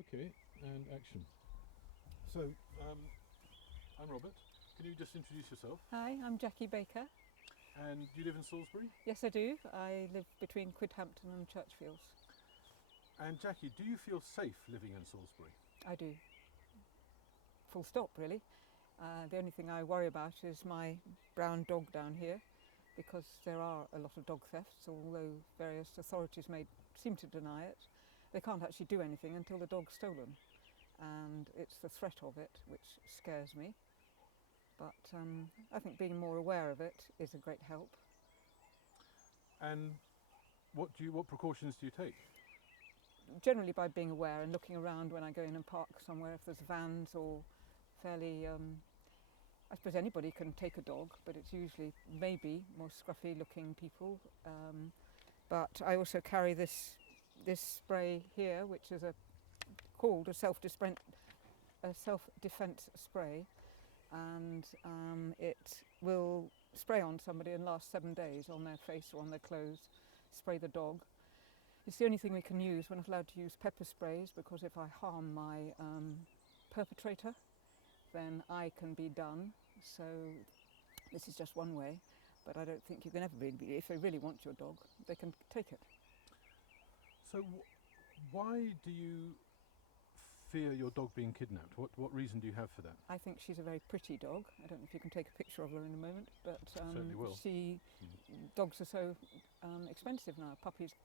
Okay, and action. So, I'm Robert. Can you just introduce yourself? Hi, I'm Jackie Baker. And do you live in Salisbury? Yes, I do. I live between Quidhampton and Churchfields. And Jackie, do you feel safe living in Salisbury? I do. Full stop, really. The only thing I worry about is my brown dog down here, because there are a lot of dog thefts, although various authorities may seem to deny it. They can't actually do anything until the dog's stolen, and it's the threat of it which scares me. But I think being more aware of it is a great help. And what precautions do you take? Generally by being aware and looking around when I go in and park somewhere, if there's vans or fairly, I suppose anybody can take a dog, but it's usually maybe more scruffy looking people. But I also carry this spray here, which is called a self-defense spray, and it will spray on somebody and last 7 days on their face or on their clothes, spray the dog. It's the only thing we can use. We're not allowed to use pepper sprays, because if I harm my perpetrator, then I can be done. So this is just one way, but I don't think you can ever really, if they really want your dog, they can take it. So why do you fear your dog being kidnapped? What reason do you have for that? I think she's a very pretty dog. I don't know if you can take a picture of her in a moment, but Certainly will. Dogs are so expensive now. Puppies,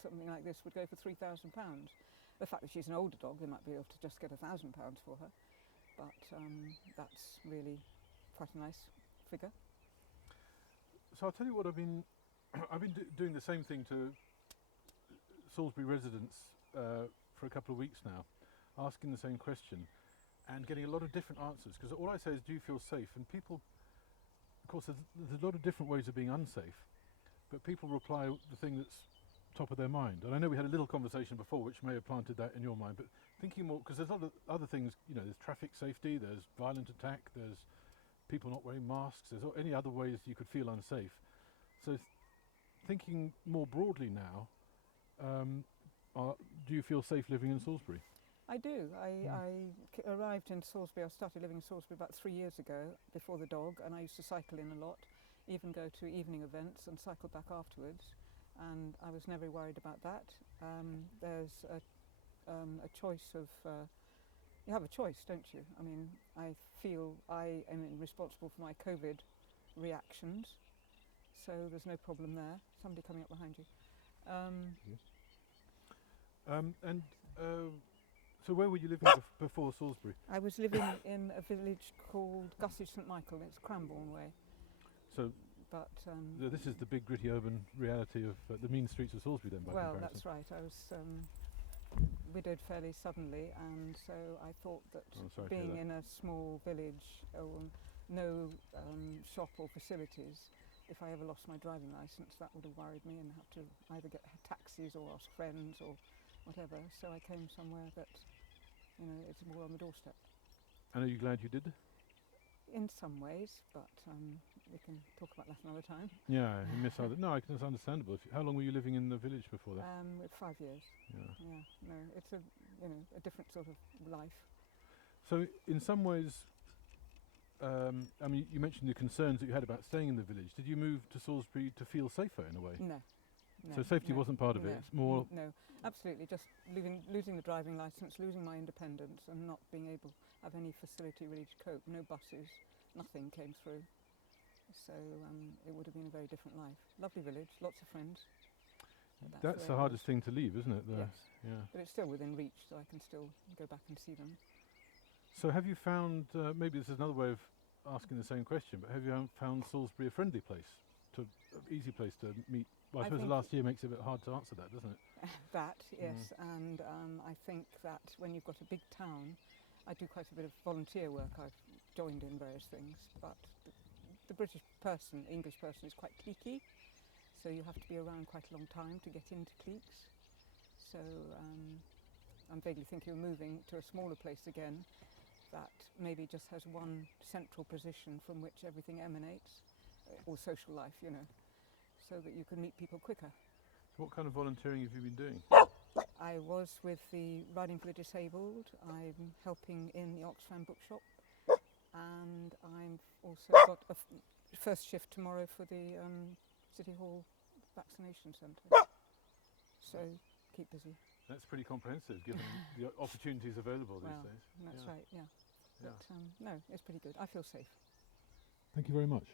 something like this, would go for £3,000. The fact that she's an older dog, they might be able to just get £1,000 for her, but that's really quite a nice figure. So I'll tell you what I've been doing the same thing to Salisbury residents for a couple of weeks now, asking the same question and getting a lot of different answers, because all I say is, do you feel safe? And people, of course, there's a lot of different ways of being unsafe, but people reply the thing that's top of their mind. And I know we had a little conversation before which may have planted that in your mind, but thinking more, because there's other things, there's traffic safety, there's violent attack, there's people not wearing masks, there's any other ways you could feel unsafe. So thinking more broadly now, do you feel safe living in Salisbury? I do. I arrived in Salisbury, I started living in Salisbury about 3 years ago, before the dog, and I used to cycle in a lot, even go to evening events and cycle back afterwards, and I was never worried about that. There's a choice of, you have a choice, don't you? I mean, I feel I am responsible for my COVID reactions, so there's no problem there. Somebody coming up behind you. So where were you living before Salisbury? I was living in a village called Gussage St Michael. It's Cranbourne way. So, but this is the big gritty urban reality of the mean streets of Salisbury then, by comparison. Well, that's right. I was widowed fairly suddenly, and so I thought that being in a small village, no shop or facilities, if I ever lost my driving licence, that would have worried me and have to either get taxis or ask friends or whatever. So I came somewhere that, it's more on the doorstep. And are you glad you did? In some ways, but we can talk about that another time. Yeah, you miss out. No, it's understandable. How long were you living in the village before that? 5 years. Yeah. No, it's a different sort of life. So in some ways, you mentioned the concerns that you had about staying in the village. Did you move to Salisbury to feel safer in a way? No. So safety wasn't part of it. It's more. No, absolutely. Just losing the driving licence, losing my independence, and not being able to have any facility really to cope. No buses, nothing came through. So it would have been a very different life. Lovely village, lots of friends. That's the hardest thing to leave, isn't it? Yes. Yeah. But it's still within reach, so I can still go back and see them. So have you found, maybe this is another way of asking the same question, but have you found Salisbury a friendly place, easy place to meet? Well, I suppose the last year makes it a bit hard to answer that, doesn't it? That, yes, and I think that when you've got a big town, I do quite a bit of volunteer work. I've joined in various things, but the British person, English person, is quite cliquey, so you have to be around quite a long time to get into cliques. So I'm vaguely thinking of moving to a smaller place again that maybe just has one central position from which everything emanates, or social life, so that you can meet people quicker. So what kind of volunteering have you been doing? I was with the Riding for the Disabled. I'm helping in the Oxfam bookshop, and I've also got a first shift tomorrow for the City Hall vaccination centre. So keep busy. That's pretty comprehensive, given the opportunities available these days. That's Yeah. right, yeah. Yeah. But no, it's pretty good. I feel safe. Thank you very much.